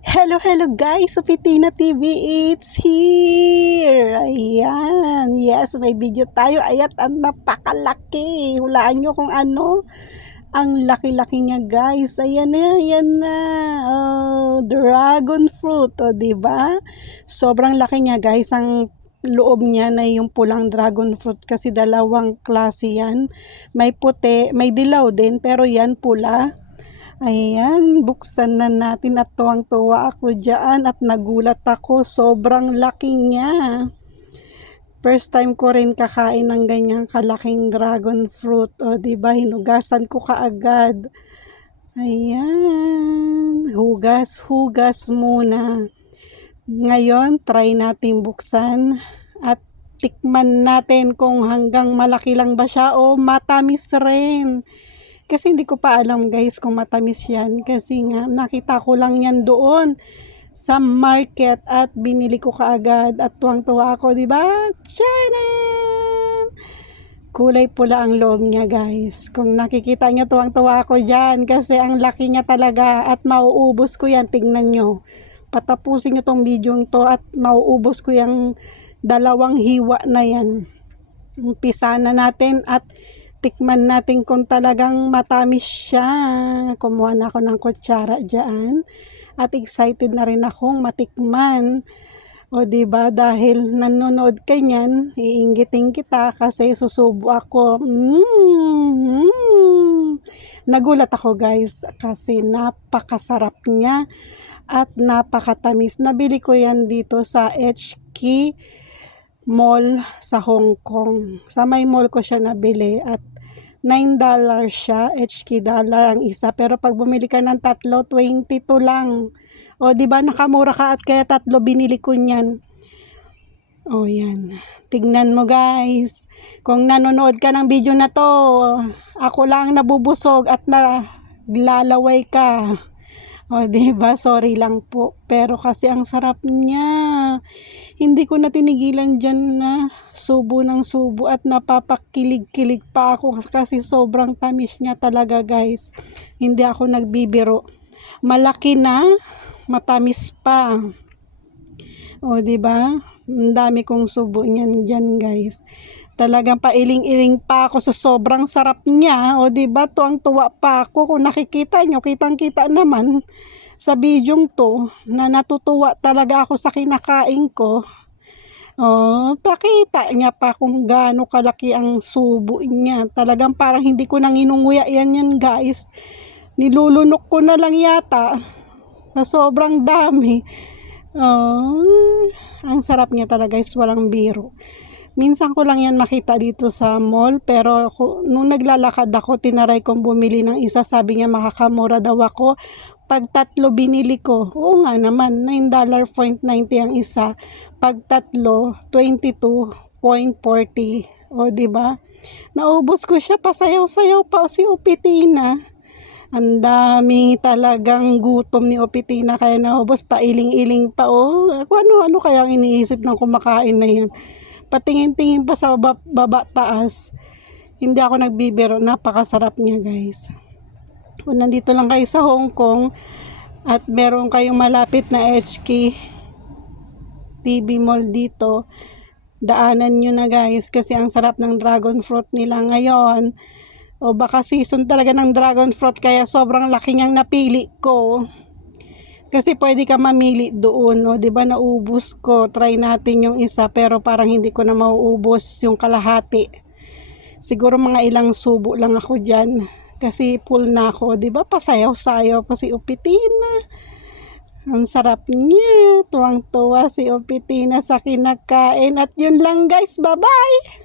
Hello guys, Supitina TV, it's here. Ayan, yes, may video tayo. Ayat, ang napakalaki. Hulaan nyo kung ano. Ang laki-laki niya guys. Ayan na, ayan na. Oh, dragon fruit, o diba? Sobrang laki niya guys. Ang loob niya na yung pulang dragon fruit kasi dalawang klase yan. May puti, may dilaw din, pero yan pula. Ayan, buksan na natin at tuwang-tuwa ako dyan at nagulat ako. Sobrang laki niya. First time ko rin kakain ng ganyang kalaking dragon fruit. O diba, hinugasan ko kaagad. Ayan, hugas muna. Ngayon, try natin buksan at tikman natin kung hanggang malaki lang ba siya o matamis rin. Kasi hindi ko pa alam guys kung matamis yan. Kasi nga nakita ko lang yan doon sa market at binili ko kaagad at tuwang-tuwa ako, di ba? Tcharan! Kulay pula ang loob niya guys. Kung nakikita nyo, tuwang-tuwa ako dyan kasi ang laki niya talaga at mauubos ko yan. Tingnan nyo. Patapusin nyo tong video to at mauubos ko yung dalawang hiwa na yan. Umpisa na natin at tikman natin kung talagang matamis siya. Kumuha na ako ng kutsara dyan. At excited na rin akong matikman. O diba, dahil nanonood ka niyan, iinggitin kita kasi susubo ako. Nagulat ako guys kasi napakasarap niya at napakatamis. Nabili ko yan dito sa HK Mall sa Hong Kong. Sa may mall ko siya nabili at $9 siya, HK dollar ang isa. Pero pag bumili ka ng tatlo, 22 lang. O di ba nakamura ka at kaya tatlo binili ko niyan. O yan. Tignan mo guys. Kung nanonood ka ng video na to, ako lang nabubusog at naglalaway ka. O diba, sorry lang po. Pero kasi ang sarap niya. Hindi ko na tinigilan dyan na subo ng subo at napapakilig-kilig pa ako kasi sobrang tamis niya talaga guys. Hindi ako nagbibiro. Malaki na, matamis pa. O diba? Ang dami kong subo niyan dyan guys. Talagang pailing-iling pa ako sa sobrang sarap niya. O diba, tuwang-tuwa pa ako. Kung nakikita nyo, kitang-kita naman sa bidyong to na natutuwa talaga ako sa kinakain ko. O, pakita niya pa kung gaano kalaki ang subo niya. Talagang parang hindi ko nang inunguya yan guys. Nilulunok ko na lang yata sa sobrang dami. Ang sarap niya talaga guys, walang biro. Minsan ko lang yan makita dito sa mall, pero nung naglalakad ako, tinaray kong bumili ng isa, sabi niya makakamura daw ako. Pag tatlo binili ko, oo nga naman, $9.90 ang isa. Pag tatlo, 22.40. O diba? Naubos ko siya, pasayaw-sayaw pa si Upitina. Ang dami talagang gutom ni Upitina kaya naubos, pailing-iling pa. Ano kaya ang iniisip ng kumakain na yan? Patingin-tingin pa sa baba taas. Hindi ako nagbibiro, napakasarap niya guys. Kung nandito lang kayo sa Hong Kong at meron kayong malapit na HK TV Mall dito, daanan nyo na guys kasi ang sarap ng dragon fruit nila ngayon. O baka season talaga ng dragon fruit kaya sobrang laki niyang napili ko. Kasi pwede ka mamili doon, no? 'Di ba naubos ko? Try natin yung isa pero parang hindi ko na mauubos yung kalahati. Siguro mga ilang subo lang ako diyan kasi full na ako, 'di ba? Pasayaw-sayaw pa si Upitina. Ang sarap niya. Tuwang-tuwa si Upitina sa kinakain at yun lang guys. Bye-bye.